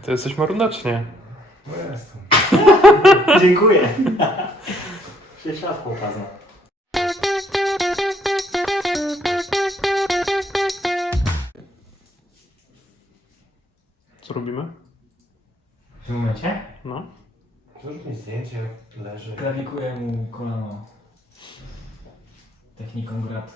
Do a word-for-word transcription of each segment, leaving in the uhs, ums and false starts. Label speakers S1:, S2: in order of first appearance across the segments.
S1: Ty jesteś marunda, czy nie?
S2: No jestem.
S3: Dziękuję. Sześć lat pokazał.
S1: Co robimy?
S3: W tym momencie
S1: No.
S2: Zrób mi zdjęcie, jak leży.
S3: klawikuję mu kolano techniką grat.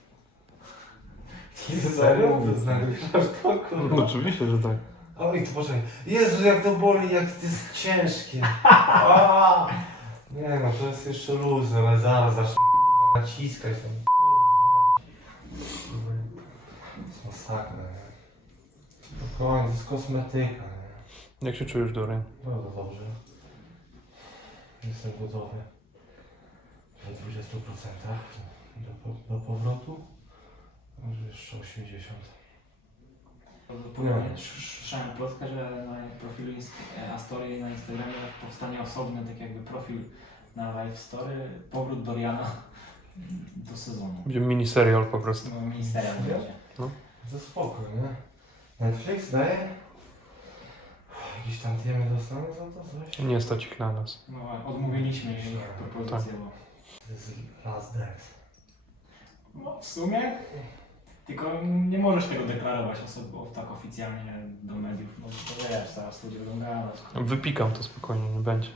S2: Serio? To znajdziesz to, kurwa.
S1: No oczywiście, że tak.
S2: Oj, to poczekaj. Jezu, jak to boli, jak to jest ciężkie. A! Nie no, to jest jeszcze luz, ale zaraz zacznę kurwa, naciskać tam. Kurwa. To jest masakra, nie? Spokojnie, to jest kosmetyka, nie?
S1: Jak się czujesz, Dorian?
S2: No to dobrze. Jestem gotowy. W dwudziestu procentach do, po- do powrotu. Może jeszcze osiemdziesiąt.
S3: Płynnie słyszałem plotkę, że na profilu Inst- Astorii na Instagramie powstanie osobny, tak jakby profil na Live Story, powrót Doriana do sezonu.
S1: Będzie miniserial po prostu.
S3: No, ministerium będzie.
S2: To spoko, nie? Netflix daje? Jakieś tantiemy dostaną za to coś?
S1: Nie stać ich na nas.
S3: No, odmówiliśmy ich propozycję, bo...
S2: To jest Last Dance.
S3: No, w sumie. Tylko nie możesz tego deklarować osobowo, tak oficjalnie do mediów, no to wiesz, zaraz ludzie będą gadać.
S1: Wypikam to spokojnie, nie będzie.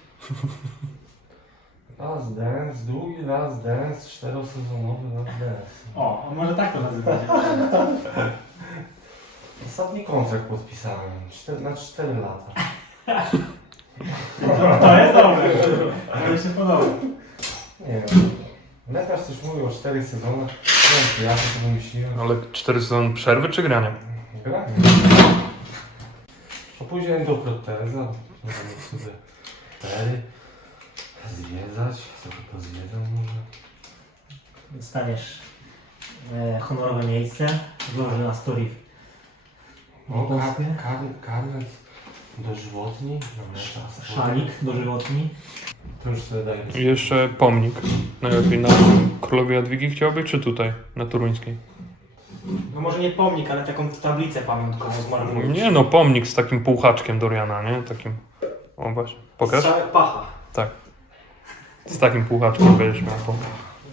S2: Last Dance, długi Last Dance, czterosezonowy Last Dance.
S3: O, a może tak to nazywać?
S2: Ostatni kontrakt podpisałem, cztery, na cztery lata.
S3: To jest dobre, to mi się podoba.
S2: Nie wiem. Lekarz coś mówił o czterech sezonach. Nie wiem, czy ja to wymyśliłem.
S1: Ale cztery sezony przerwy czy grania?
S2: Granie. A później do proteza. Możemy sobie cztery zwiedzać. Trochę pozwiedzam może.
S3: Dostaniesz e, honorowe miejsce w loży Astorii.
S2: O, kar, kar, karnet dożywotni. Na mecz.
S3: Szalik dożywotni.
S2: To już sobie daję.
S1: I jeszcze pomnik. Najlepiej na Królowej Jadwigi chciałbyś, czy tutaj, na Toruńskiej?
S3: No może nie pomnik, ale taką tablicę pamiątkową zmarnową.
S1: Nie no, pomnik z takim półhaczkiem Doriana, nie? Takim... O właśnie, pokaż?
S3: Strzałek pacha.
S1: Tak. Z takim półhaczkiem będziesz miał pomnik.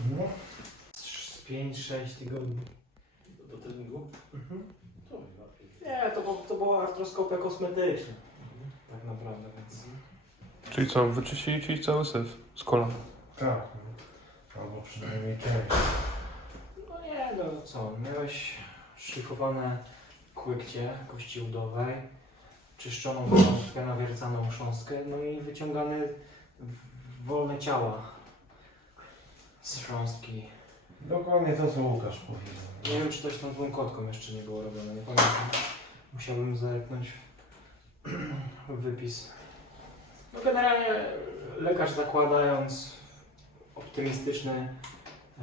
S3: Z pięć sześć tygodni do treningu. Mhm. Nie, to, to była artroskopia kosmetyczna. Tak naprawdę, więc...
S1: Czyli co, wyczyścili ci cały syf z kolana?
S2: Tak. Albo przynajmniej część.
S3: No nie, no co, miałeś szlifowane kłykcie kości udowej, czyszczoną chrząstkę, nawiercaną chrząstkę, no i wyciągane w- wolne ciała z chrząstki.
S2: Dokładnie to, co Łukasz powiedział.
S3: Nie wiem, czy coś tam z łąkotką jeszcze nie było robione, nie pamiętam. Musiałbym zerknąć w wypis. No generalnie lekarz zakładając optymistyczny e,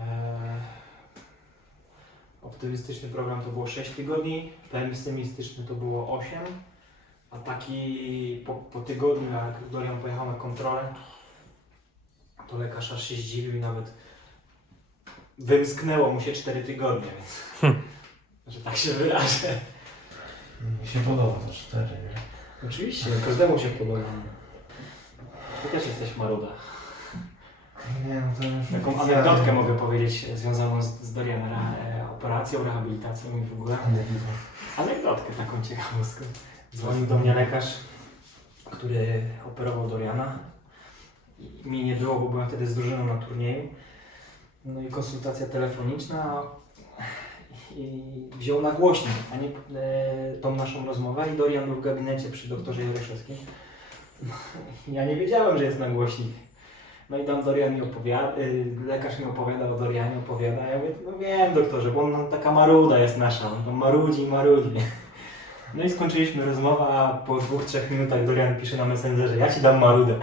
S3: optymistyczny program to było sześć tygodni, pesymistyczny to było osiem, a taki po, po tygodniu jak Dorian pojechał na kontrolę, to lekarz aż się zdziwił i nawet wymsknęło mu się cztery tygodnie, więc że tak się wyrażę.
S2: Mi się podoba to cztery, nie?
S3: Oczywiście, każdemu się podoba. Ty też jesteś maruda.
S2: Nie, no to już...
S3: Taką
S2: oficjalnie.
S3: anegdotkę mogę powiedzieć związaną z, z Dorianem, e, operacją, rehabilitacją i w ogóle. Anegdotkę taką ciekawostką. Dzwonił do mnie lekarz, który operował Doriana. I mi nie było, bo byłem wtedy z drużyną na turnieju. No i konsultacja telefoniczna i wziął na głośnik, a nie e, tą naszą rozmowę i Dorian był w gabinecie przy doktorze Jaroszewskim. No, ja nie wiedziałem, że jest na głośnik. No i tam Dorian mi opowiada, y, lekarz mi opowiada o Dorianie, opowiada, a ja mówię, no wiem doktorze, bo on no, taka maruda jest nasza, on tam marudzi i marudzi. No i skończyliśmy rozmowę, a po dwóch, trzech minutach Dorian pisze na Messengerze, ja ci dam marudę.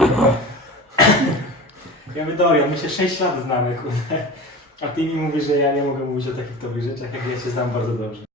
S3: Ja mówię, Dorian, my się sześć lat znamy, kurde. A ty mi mówisz, że ja nie mogę mówić o takich tobie rzeczach, jak ja cię znam bardzo dobrze.